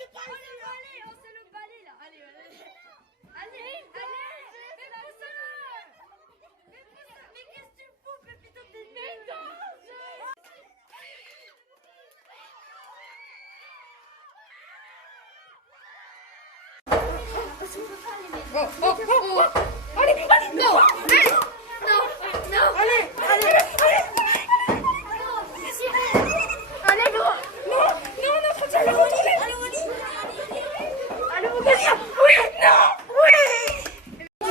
on se le balai là. Allez, allez, mais qu'est-ce que tu fous, Pépito, t'es nul. Allez, non, allez, allez, gros. Non, faut aller, allez, mon gars, oui, non, oui. Il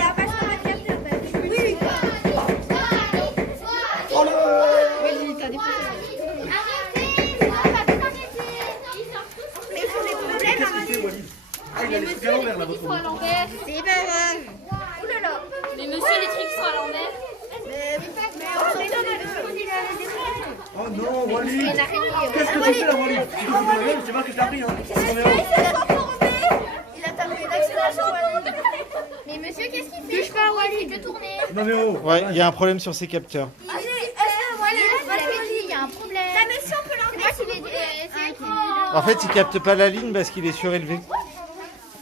a vachement de capteur, oui. Vas-y, t'as des il a les trucs à l'envers là, votre à l'envers. C'est pas grave. Oulala. Mais monsieur, les trucs sont à l'envers. Oh non, Walid. Qu'est-ce que tu fais là, Walid? C'est pas que je l'ai pris, hein. Il a tapé l'accélération, Walid. Mais monsieur, qu'est-ce qu'il fait? Touche pas, Walid, que tourner. Non mais oh. Ouais, il y a un problème sur ces capteurs. Il y a un problème. La mission peut l'enlever. C'est moi qui l'ai dit. En fait, il capte pas la ligne parce qu'il est surélevé.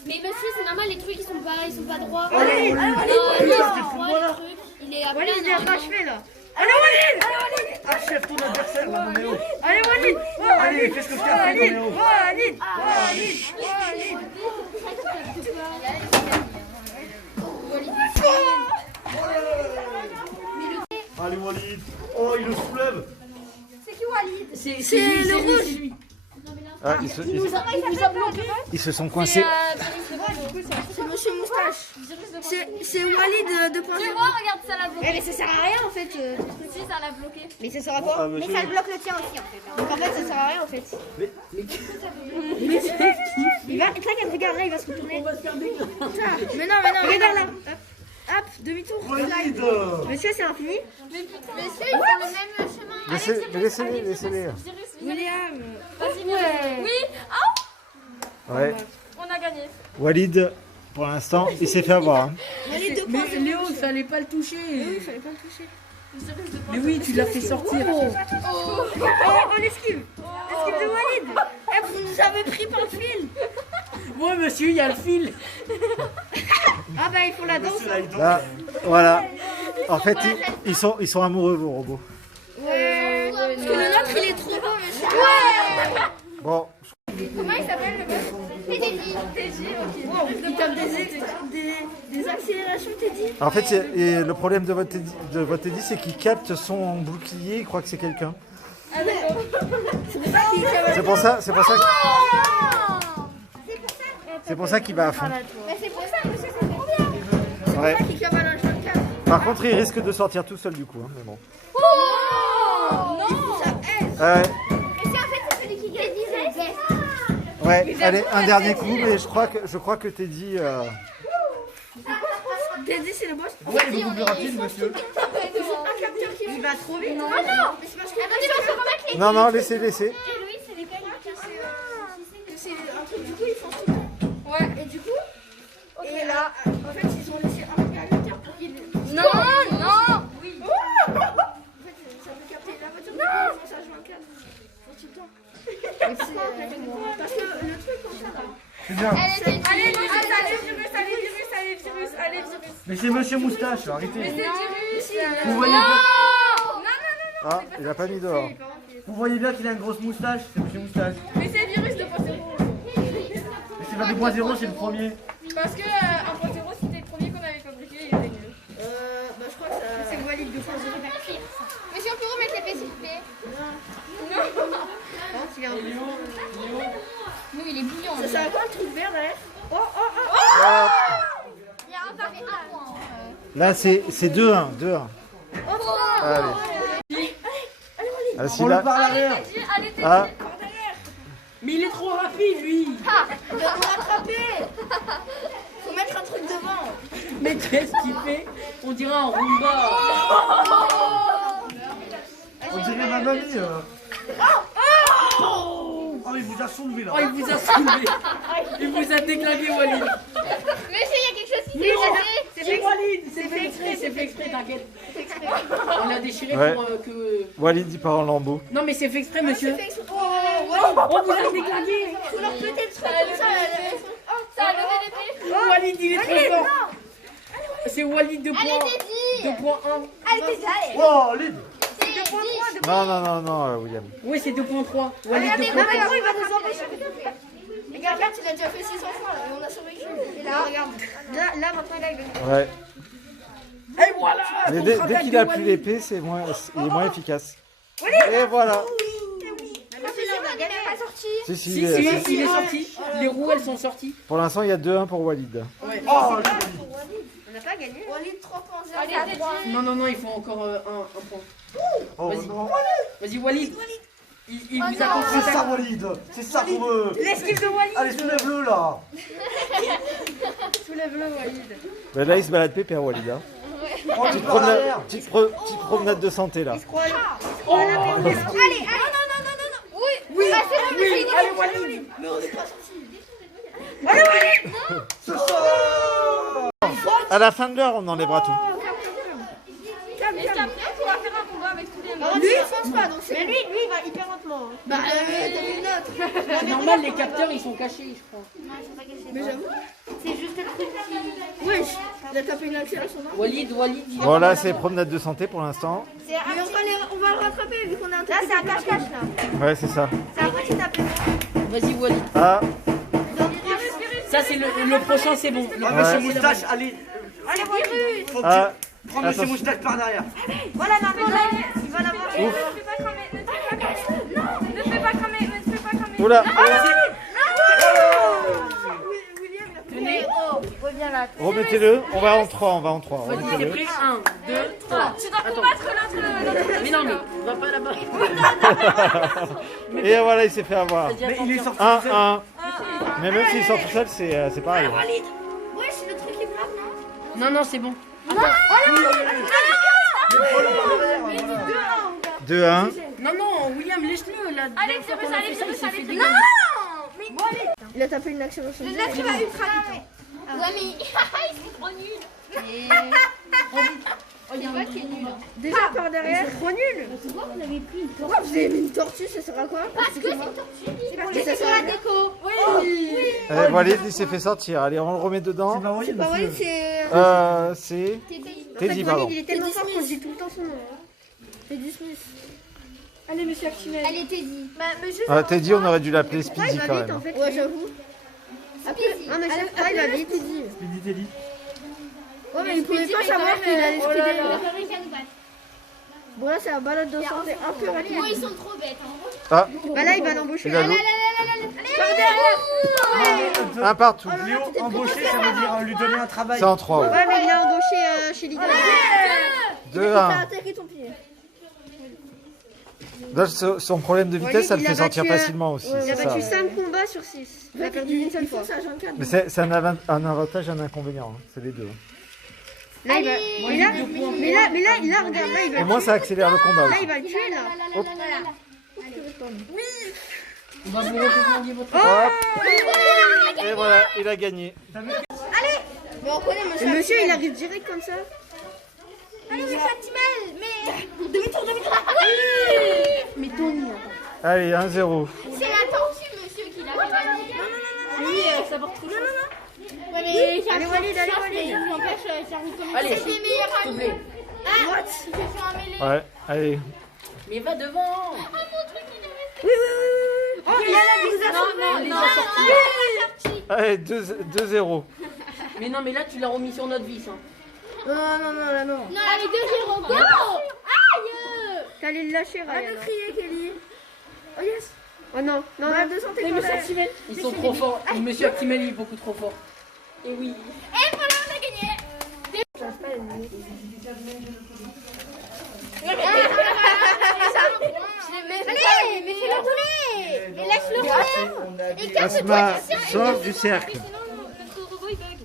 Mais monsieur, c'est normal, les trucs ils sont pas droits. Allez, Il est à plein. Il est achevé là. Allez, Walid. Achève ton adversaire là, non mais oh. Allez, Walid. Allez, qu'est-ce que je t'ai appris, non mais oh. Allez, Walid. Oh, il le soulève. C'est qui Walid? C'est le rouge. Ah, ils se sont coincés. C'est Monsieur Moustache. C'est Walid 2.0. Tu vois, regarde, ça l'a bloqué. Mais ça sert à rien en fait. Si, ça l'a bloqué. Mais ça sert à quoi? monsieur. Mais ça le bloque le tien aussi en fait. Donc en fait ça sert à rien en fait. Il va, regarde là, il va se retourner. Mais non. Regarde là. Hop, demi-tour. Walid. Monsieur, c'est infini. Mais monsieur, ils font le même chemin. Laissez-les. William. Vas-y, oui. Ouais. On a gagné. Walid, pour l'instant, il s'est fait avoir. Hein. Walid 2.0. Mais Léo, il fallait pas le toucher. Oui, il fallait pas le toucher. Mais oui, tu l'as fait sortir. Oh, on esquive. Esquive de Walid. Eh, vous nous avez pris par le fil. Ouais, monsieur, il y a le fil. Ah bah, ils font la danse. Là, voilà. En fait, ils sont amoureux, vos robots. Ouais. Parce que le nôtre, il est trop beau, monsieur. Bon, Comment il s'appelle le mec? Teddy, ok. Wow, il tape des accélérations, Teddy. en fait, et le problème de votre Teddy, c'est qu'il capte son bouclier, il croit que c'est quelqu'un. C'est pour ça qu'il va à fond. Mais c'est pour ça, monsieur, ça fait trop bien. Ouais. Qui cavale un 24. Par contre, il risque de sortir tout seul du coup. Hein, mais bon. Oh non. Ouais. Mais c'est en fait, c'est celui qui gagne. Ouais. Allez, un dernier coup, mais je crois que Teddy. Teddy, c'est le boss. Ouais, il est beaucoup plus rapide, monsieur. Il va trop vite. Non, non. Mais c'est parce que attendez, parce que remettre les. Non, laissez. Et Louis, c'est les gars C'est un truc, du coup, ils font tout le temps. Ouais. Et du coup, et là, en fait, ils ont laissé un truc à l'intérieur pour qu'il. Non. Oui. En fait, ça veut capter la voiture. Non. Ça joue un cadre. Tout le temps. Parce que le truc comme ça, là. C'est bien. Allez, Virus. Mais c'est monsieur Moustache, arrêtez. Vous Vous voyez bien, Ah, il a pas mis dehors. vous voyez bien qu'il a une grosse moustache, c'est monsieur Moustache. Mais c'est Virus 2.0. Mais c'est pas 2.0, c'est le premier. Parce que 1.0, c'était le premier qu'on avait fabriqué, il était nul. Bah, je crois que ça. C'est Walid 2.0. Monsieur, on peut remettre les PCP? Il est un bouillon. Nous, il est bouillant. Ça sert à quoi le truc vert derrière? Il y a un partout. Là, c'est 2-1. 2-1. Allez. Ah, si On là. le par l'arrière. Allez, t'es Ah, Mais il est trop rapide, lui. Il va nous rattraper. Faut mettre un truc devant. Mais qu'est-ce qu'il fait? On dirait un Roomba. On dirait ma mamie. Oh, il vous a soulevé là. Oh, il vous a soulevé. Il vous a déglingué, Walid. Monsieur, il y a quelque chose qui s'est passé. C'est Walid. C'est fait exprès, t'inquiète. On l'a déchiré Ouais. pour que... Walid, il part en lambeau. Non, mais c'est fait exprès, monsieur. Oh, On vous a déglingué. Faut leur péter le truc comme ça. Ça a levé les pieds. Walid, il est trop fort. C'est Walid 2.1. Allez, t'es allez. Oh, Lyd. Non, non, non, non, William. Oui, c'est 2.3. Walid Regardez, 2.3. non, mais non, il va nous empêcher de faire. Regarde, il a déjà fait 600 fois là, et on a survécu. Et là, regarde. Là, maintenant, il a gagné. Ouais. Et voilà. Mais dès qu'il a plus l'épée, il est moins efficace. Et voilà. On n'est pas sorti. Si, Si, si, il si. est sorti. Les roues, elles sont sorties. Pour l'instant, il y a 2-1 pour Walid. Oh, Lyd. On n'a pas gagné. Walid 3.0. Allez, t'es Non, non, non, il faut encore un point. Oh, Vas-y. non. Vas-y, Walid. Il vous a C'est ça, contre-attaqué. Walid. C'est ça qu'on veut. L'esquive de Walid. Allez, soulève-le, là. Soulève-le, Walid. Mais là, il se balade pépère, Walid. Hein. Oh, Petite Lyd par promenade, derrière. petite promenade de santé, là. Allez, Non, non, non, non, non. Oui, Oui, bah, c'est bon, mais oui, c'est allez, Walid. Ce soir. À la fin de l'heure, on enlèvera tout. Et après, on va faire un combat avec tous les mecs. Lui, il fonce pas, donc c'est. Mais lui, il va hyper lentement. Bah, t'as vu une autre. C'est normal, les capteurs, ils sont cachés, je crois. Mais j'avoue. C'est juste un truc qui. Wesh, il a tapé une accélération. Walid, il a... Bon, là, c'est promenade de santé pour l'instant. Mais on va le rattraper vu qu'on est un. Là, c'est un cache-cache là. Ouais, c'est ça. C'est un petit tapé. Vas-y, Walid. Ah, Ça, c'est le prochain, c'est bon. Le Ah, prochain, monsieur c'est Moustache, allez. Allez, Walid. Faut que ah. tu prends monsieur Moustache par derrière. Voilà, maintenant, là, il va l'avoir. Ne fais pas cramer, ne te fais pas cramer. Non, ne fais pas cramer, ne te fais pas cramer. Oula. Tenez. Reviens là. Remettez-le. On va en 3, Vas-y, c'est Remettez-le. prêt. 1, 2, 3. Tu dois Attends. combattre l'autre. Mais non, mais va pas là-bas. Et voilà, il s'est fait avoir. Vas-y, Mais il est attends. sorti. 1-1. Mais même s'il sort tout seul, c'est pareil. Wesh, le truc il bloque, non? Non, non, c'est bon. 2-1. Non, non, William, laisse-le. Là, Allez, fois fais qu'on ça, a allez, fait ça, fais il ça, s'est fait allez, dégager. Il a tapé une accélération. Le net va ultra vite. Ouais, mais ils sont trop nuls. Oh, il y a un qui est nul. Déjà par derrière. C'est trop nul. Pourquoi vous avez mis une tortue? Ça sert à quoi? Parce que c'est tortue. C'est parce que ça sert à déco. Oui. Allez, Walid, il s'est fait sortir. Allez, on le remet dedans. C'est pas Walid, C'est pas vrai, monsieur. c'est. C'est En Teddy, fait, pardon. Walid, il est tellement fort qu'on dit tout le temps son nom. Teddy Smith. Allez, monsieur Actimel. Elle était dit. Bah, monsieur. Ah, Teddy, on aurait dû l'appeler Il Speedy va quand vite même. en fait. Ouais, j'avoue. Non, mais je crois il va vite. Speedy Teddy. Ouais, mais il pouvait pas savoir qu'il allait se quitter. American Bat. Bon, là, c'est un balade de santé un peu rapide. Moi, ils sont trop bêtes. Hein. Ah, Bah, là, il va l'embaucher. il a l'eau. Allez, Un partout. Léo, embaucher, ça veut dire lui donner un travail. C'est en 3. Ouais. Ouais, mais il l'a embauché chez Lidl. 2-1. Attaquer ton pied. Là, son problème de vitesse, ça le Il fait a sortir battu, facilement aussi. Il a c'est battu ça. 5 combats sur 6. Il a perdu une seule fois. Mais c'est un avantage et un inconvénient. Hein. C'est les deux. Là, il va. Mais là, regarde, là, il va. Au moins, ça accélère le combat Là, aussi. il va le tuer, là. On va vous recommander votre... Hop. Et voilà, il a gagné. Mais on connaît monsieur. Le monsieur, il arrive direct comme ça. allez, monsieur Actimel, mais... Demi-tour. Mais Tony. Allez, 1-0. C'est la tortue, monsieur, qui l'a fait gagner. Oui, ça porte trop chaud. Ouais, mais Allez, Walid, allez, Walid. Allez, c'est meilleur s'il te plaît. Ah, il se fait un mêlée. Ouais, allez. Mais va devant. Ah, mon truc, il est resté. Oh, il a la Il les Non, a sortis. Allez, 2-0. Mais non, mais là, tu l'as remis sur notre vis. Hein. Non, là, non. Non, allez, 2-0, go. Aïe. T'allais le lâcher, Ryan. Arrête de crier, Kelly. Oh, yes. Oh, non. Bref de santé, Kelly. Ils sont trop forts. Et Monsieur Actimel, il est beaucoup trop fort. Et oui. Et voilà, on a gagné. Allez, mais fais-le rouler. Mais laisse-le rouler. Et Asma, casse-toi. sors du cercle. Sinon, notre robot, il bug.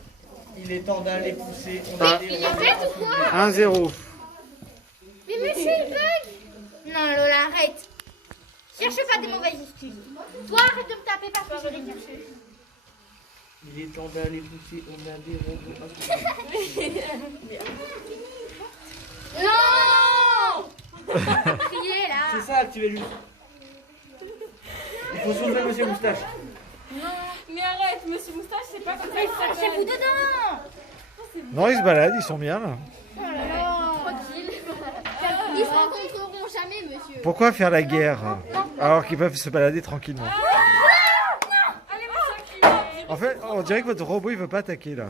Il est temps d'aller pousser. Il est bête ou quoi? 1-0. Mais monsieur, il bug. Non, Lola, arrête. Cherche pas des mauvaises excuses. Toi, arrête de me taper parce que j'ai rien cherché. Il est temps d'aller pousser. On a des robots. Non. Crier là. C'est ça, tu es lui. Faut soulever Monsieur Moustache. Mais arrête, Monsieur Moustache, c'est pas comme ça qu'il Cachez-vous s'appelle. dedans. Non, ils se baladent, ils sont bien là. Tranquille. Ils se rencontreront jamais, monsieur. Pourquoi faire la guerre alors qu'ils peuvent se balader tranquillement? Allez, monsieur, En fait, on dirait que votre robot il veut pas attaquer là.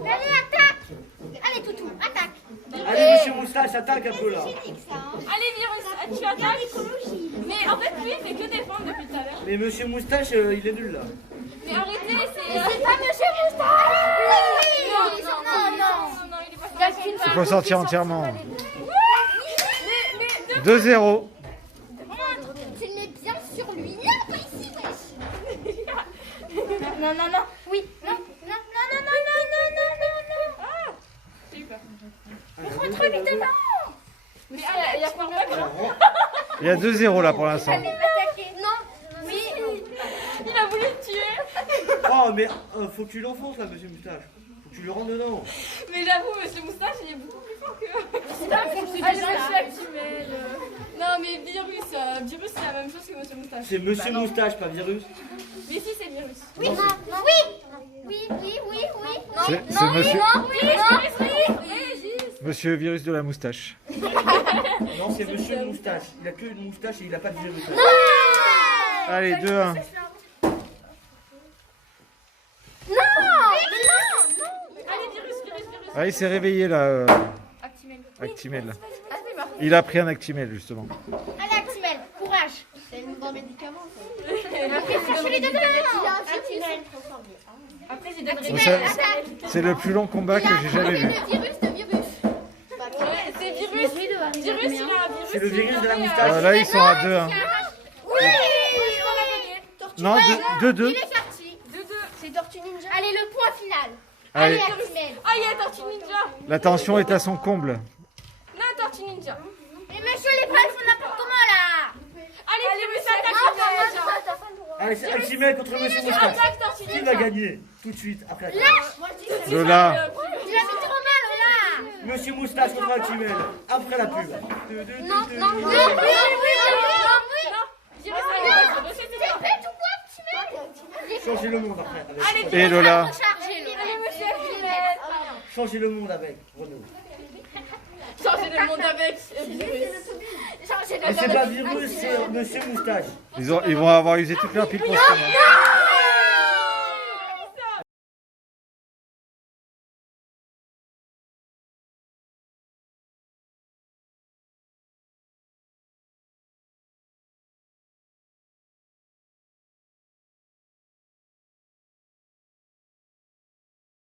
Allez, attaque. Allez, toutou, attaque. Allez, Monsieur Moustache, attaque un peu là. Allez, virus, tu attaques. Mais en fait, lui, il fait que défendre depuis tout à l'heure. Mais Monsieur Moustache, il est nul là. Mais arrêtez, c'est. C'est pas Monsieur Moustache. Non, il est pas ça. Il faut sortir entièrement. 2-0. Tu le mets bien sur lui. Là, pas ici, wesh. Non. Oui. Non. J'ai eu peur. Rentre vite dedans. Mais il y a quoi Il y a 2-0 là pour l'instant. Non. Oui. Il a voulu le tuer. Oh, mais faut que tu l'enfonces là, Monsieur Moustache. Faut que tu le rentres dedans. Mais j'avoue, Monsieur Moustache, il est beaucoup plus fort que. Allez, Monsieur Actimel. Non, mais virus, virus, c'est la même chose que Monsieur Moustache. C'est Monsieur Moustache, pas virus. Mais si, c'est virus. Oui. Non, Oui. C'est monsieur, monsieur Virus de la moustache. Non, c'est Monsieur Moustache. Il a que une moustache et il a pas de virus. Allez, 2-1. Allez, virus. Ah, il s'est réveillé là, Actimel. Il a pris un Actimel justement. Allez, Actimel, courage. C'est un médicament, ça. Cherchez-les dedans. Actimel. Après, j'ai donné. Bon, c'est le plus long combat que j'ai jamais vu. Le virus de virus. Ouais, c'est virus. Virus, il a un virus. C'est le virus de la moustache. Là, ils sont à 2-1. Oui. Non, 2-2. Il est parti. 2-2. C'est Tortue Ninja. Allez, le point final. Allez, Allez, Actimel. Ah, il y a Tortue Ninja. la tension est à son comble. Non, Tortue Ninja. Mais monsieur, les balles font n'importe comment là. Allez, virus, attaque. Allez, c'est Actimel contre Monsieur Moustache. Attaque, Tortue Qui va Ninja. gagner tout de suite après la Lola, Il a fait trop mal là. Monsieur Moustache contre Actimel après la pub. Non. Virus, allez, Bête ou quoi, Actimel? Changez le monde après. Avec. et Lola. Rechargez, Lola. Allez, monsieur Actimel. Changez le monde avec Renaud. Changez le monde avec virus. Et c'est pas virus, c'est Monsieur Moustache. Ils vont avoir usé toute leur pile pour ce moment.